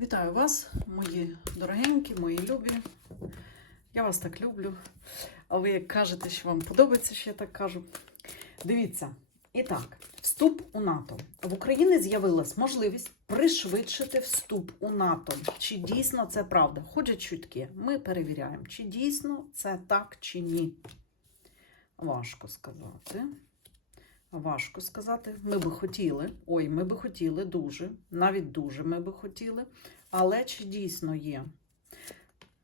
Вітаю вас, мої дорогенькі, мої любі. Я вас так люблю. А ви як кажете, що вам подобається, що я так кажу. Дивіться, і так, вступ у НАТО. В Україні з'явилась можливість пришвидшити вступ у НАТО. Чи дійсно це правда? Ходять чутки. Ми перевіряємо, чи дійсно це так чи ні. Важко сказати. Важко сказати. Ми би хотіли, ой, ми би хотіли дуже, навіть дуже ми би хотіли, але чи дійсно є?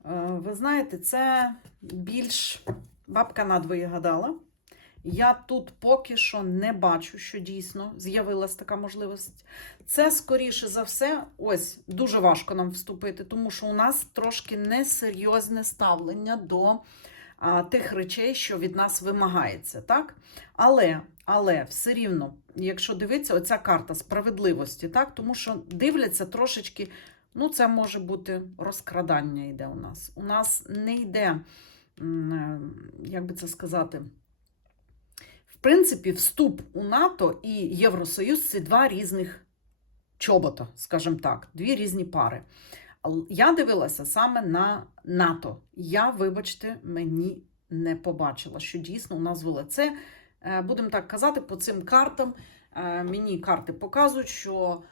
Е, Ви знаєте, це більш бабка надвоє гадала. Я тут поки що не бачу, що дійсно з'явилась така можливість. Це, скоріше за все, ось дуже важко нам вступити, тому що у нас трошки несерйозне ставлення до а, тих речей, що від нас вимагається. так? Але, але все рівно, якщо дивитися, оця карта справедливості, так? тому що дивляться трошечки, ну, це може бути розкрадання йде у нас. У нас не йде, е, як би це сказати, в принципі, вступ у НАТО і Євросоюз це два різних чобота, скажімо так, дві різні пари. Я дивилася саме на НАТО. Я, вибачте, мені не побачила, що дійсно у нас було це. Е, Будемо так казати, по цим картам е, мені карти показують, що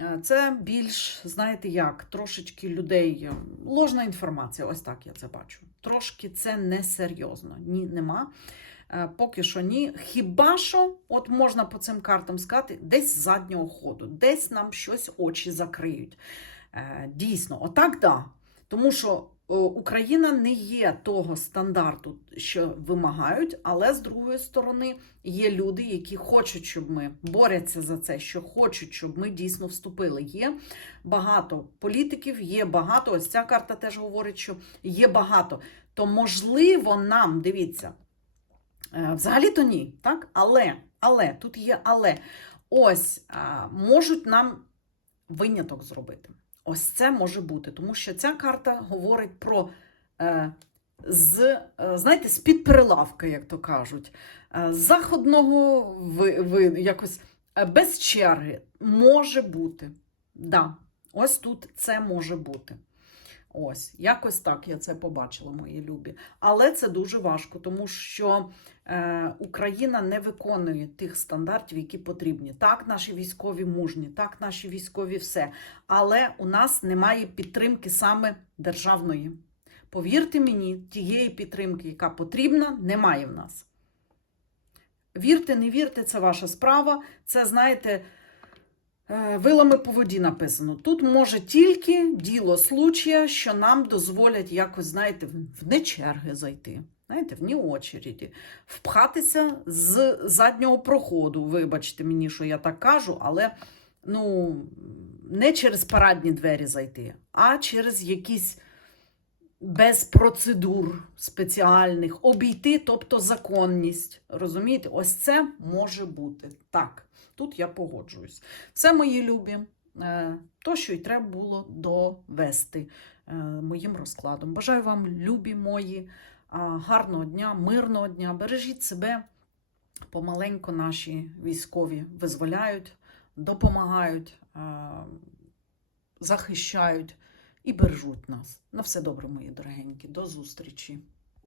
е, це більш, знаєте як, трошечки людей, ложна інформація, ось так я це бачу. Трошки це несерйозно. Ні, нема. Поки що ні. Хіба що, от можна по цим картам сказати, десь з заднього ходу, десь нам щось очі закриють. Дійсно, отак да. Тому що Україна не є того стандарту, що вимагають, але з другої сторони є люди, які хочуть, щоб ми борються за це, що хочуть, щоб ми дійсно вступили. Є багато політиків, є багато. Ось ця карта теж говорить, що є багато. То можливо нам, дивіться, е, взагалі-то ні, так? Але, але, тут є але. Ось можуть нам виняток зробити. Ось це може бути, тому що ця карта говорить про е, з, е, знаєте, з-під перелавки, як то кажуть, е, з заходного ви, ви, якось без черги може бути. Да, ось тут це може бути. Ось, якось так я це побачила, мої любі. Але це дуже важко, тому що е, Україна не виконує тих стандартів, які потрібні. Так, наші військові мужні, так, наші військові все. Але у нас немає підтримки саме державної. Повірте мені, тієї підтримки, яка потрібна, немає в нас. Вірте, не вірте, це ваша справа. Це, знаєте, вилами по воді написано. Тут може тільки діло случая, що нам дозволять якось, знаєте, в не черги зайти. Знаєте, вні очереді, впхатися з заднього проходу. Вибачте мені, що я так кажу, але ну, не через парадні двері зайти, а через якісь без процедур спеціальних, обійти, тобто законність. Розумієте, ось це може бути. Так, тут я погоджуюсь. Це мої любі. е, То, що й треба було довести е, моїм розкладом. Бажаю вам, любі мої, гарного дня, мирного дня. Бережіть себе. Помаленько наші військові визволяють, допомагають, захищають і бережуть нас. На все добре, мої дорогенькі. До зустрічі!